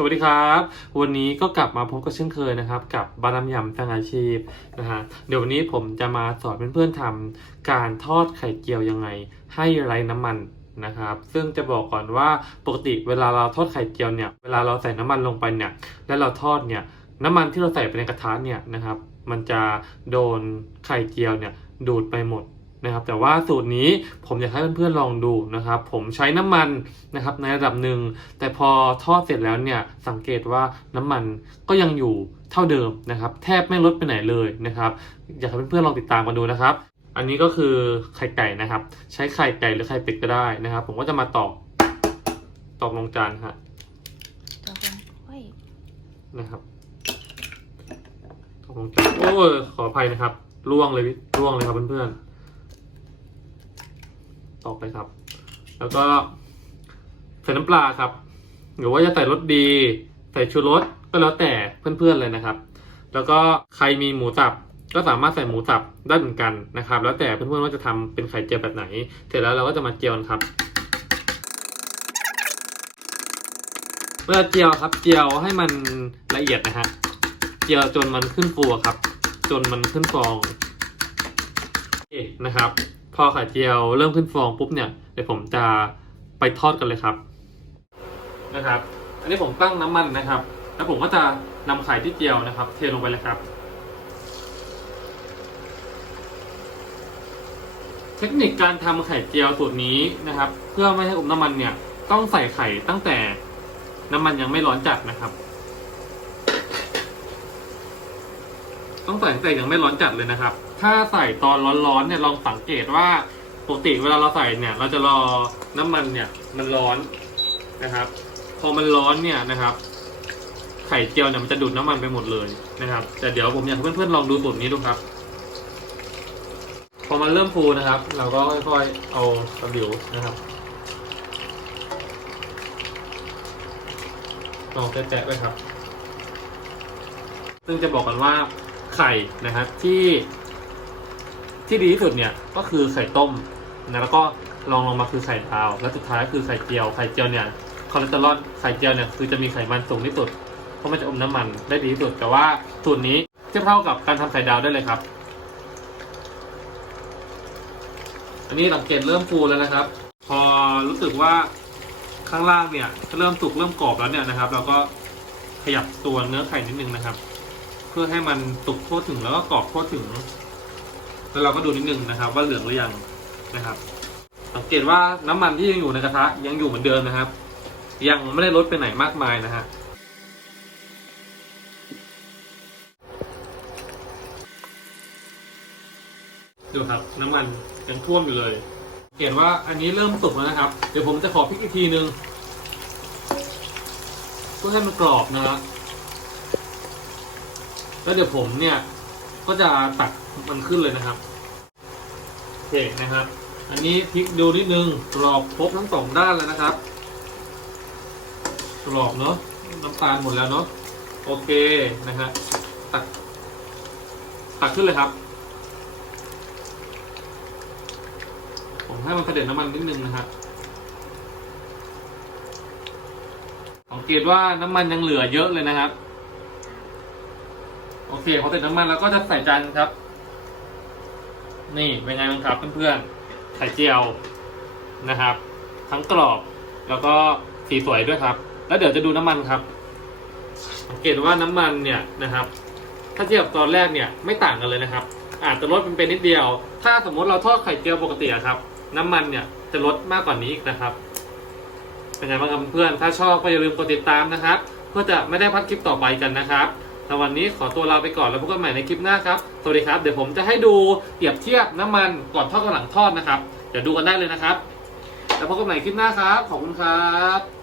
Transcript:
สวัสดีครับ วันนี้ก็กลับมาพบกับเช่นเคยนะครับ กับบานาำยำสร้างอาชีพนะฮะเดี๋ยววันนี้ผมจะมาสอนเพื่อนๆทำการทอดไข่เจียวยังไง ให้ไร้น้ำมันนะครับ ซึ่งจะบอกก่อนว่าปกติเวลาเราทอดไข่เจียวเนี่ยเวลาเราใส่น้ำมันลงไปเนี่ยแล้วเราทอดเนี่ยน้ำมันที่เราใส่ไปในกระทะเนี่ยนะครับ มันจะโดนไข่เจียวเนี่ยดูดไปหมด นะครับแต่ว่าสูตรนี้ผมอยากให้เพื่อนๆลองดูนะครับ ผมใช้น้ำมันนะครับในระดับหนึ่งแต่พอทอดเสร็จแล้วเนี่ยสังเกตว่าน้ำมันก็ยังอยู่เท่าเดิมนะครับ แทบไม่ลดไปไหนเลยนะครับ อยากให้เพื่อนๆลองติดตามกันดูนะครับ อันนี้ก็คือไข่ไก่นะครับ ใช้ไข่ไก่หรือไข่เป็ดก็ได้นะครับ ผมก็จะมาตอกตอกลงจานฮะต่อกันค่อยนะครับตอกลงจานโอ้ยขออภัยนะครับล่วงเลยล่วงเลยครับเพื่อนๆต อกไปครับ แล้วก็ใส่น้ำปลาครับ หรือว่าจะใส่รสดี ใส่ชูรสก็แล้วแต่เพื่อนๆเลยนะครับ แล้วก็ใครมีหมูสับก็สามารถใส่หมูสับได้เหมือนกันนะครับ แล้วแต่เพื่อนๆว่าจะทำเป็นไข่เจียวแบบไหน เสร็จแล้วเราก็จะมาเจียวครับเวลาเจียวครับเจียวให้มันละเอียดนะฮะเจียวจนมันขึ้นฟูครับ จนมันขึ้นฟองโอเคนะครับ พอไข่เจียวเริ่มขึ้นฟองปุ๊บเนี่ยเดี๋ยวผมจะไปทอดกันเลยครับนะครับ อันนี้ผมตั้งน้ำมันนะครับ แล้วผมก็จะนำไข่ที่เจียวนะครับ เทลงไปเลยครับ เทคนิคการทำไข่เจียวสูตรนี้นะครับ เพื่อไม่ให้อมน้ำมันเนี่ยต้องใส่ไข่ตั้งแต่น้ำมันยังไม่ร้อนจัดนะครับ ต้องใส่ตั้งแต่ยังไม่ร้อนจัดเลยนะครับ ถ้าใส่ตอนร้อนๆเนี่ยลองสังเกตว่าปกติเวลาเราใส่เนี่ย เราจะรอน้ำมันเนี่ยมันร้อนนะครับ พอมันร้อนเนี่ยนะครับ ไข่เจียวเนี่ยมันจะดูดน้ำมันไปหมดเลยนะครับ แต่เดี๋ยวผมอยากให้เพื่อนๆลองดูสูตรนี้ดูครับ พอมันเริ่มฟูนะครับ เราก็ค่อยๆเอาตะหลิวนะครับลองแตะๆไว้ครับ ซึ่งจะบอกกันว่าไข่นะครับที่ ที่ดีที่สุดเนี่ยก็คือไข่ต้มนะแล้วก็ลองลงมาคือไข่ดาว และสุดท้ายก็คือไข่เจียว ไข่เจียวเนี่ยคอเลสเตอรอลไข่เจียวเนี่ยคือจะมีไขมันสูงที่สุด เพราะมันจะอมน้ำมันได้ดีที่สุด แต่ว่าสูตรนี้เทียบเท่ากับการทำไข่ดาวได้เลยครับ อันนี้สังเกตเริ่มฟูแล้วนะครับ พอรู้สึกว่าข้างล่างเนี่ยเริ่มสุกเริ่มกรอบแล้วเนี่ยนะครับ เราก็ขยับตัวเนื้อไข่นิดนึงนะครับ เพื่อให้มันสุกทั่วถึงแล้วก็กรอบทั่วถึง แล้วเราก็ดูนิดนึงนะครับ ว่าเหลืองหรือยังนะครับ สังเกตว่าน้ำมันที่ยังอยู่ในกระทะยังอยู่เหมือนเดิมนะครับ ยังไม่ได้ลดไปไหนมากมายนะฮะดูครับน้ำมันยังท่วมอยู่เลย เห็นว่าอันนี้เริ่มสุกแล้วนะครับ เดี๋ยวผมจะขอพลิกอีกทีนึงเพื่อให้มันกรอบนะครับแล้วเดี๋ยวผมเนี่ย ก็จะตัดมันขึ้นเลยนะครับโอเคนะครับ อันนี้พลิกดูนิดนึงกรอบครบทั้งสองด้านแล้วนะครับกรอบเนาะน้ำตาลหมดแล้วเนาะโอเคนะฮะตัดตัดขึ้นเลยครับผมให้มันเด็จน้ำมันนิดนึงนะครับสังเกตว่าน้ำมันยังเหลือเยอะเลยนะครับ โอเคพอเสร็จน้ำมันแล้วก็จะใส่จานครับ นี่เป็นไงบ้างครับเพื่อนๆไข่เจียวนะครับ ทั้งกรอบแล้วก็สีสวยด้วยครับ แล้วเดี๋ยวจะดูน้ำมันครับสังเกตว่าน้ำมันเนี่ยนะครับ ถ้าเทียบตอนแรกเนี่ยไม่ต่างกันเลยนะครับ อาจจะลดเป็นเป็นนิดเดียว ถ้าสมมติเราทอดไข่เจียวปกติครับ น้ำมันเนี่ยจะลดมากกว่านี้อีกนะครับเป็นไงบ้างครับเพื่อนถ้าชอบก็อย่าลืมกดติดตามนะครับ เพื่อจะไม่ได้พลาดคลิปต่อไปกันนะครับ แต่วันนี้ขอตัวลาไปก่อนแล้วพบกันใหม่ในคลิปหน้าครับ สวัสดีครับ เดี๋ยวผมจะให้ดูเปรียบเทียบน้ำมันก่อนทอดกับหลังทอดนะครับ เดี๋ยวดูกันได้เลยนะครับ แล้วพบกันใหม่คลิปหน้าครับ ขอบคุณครับ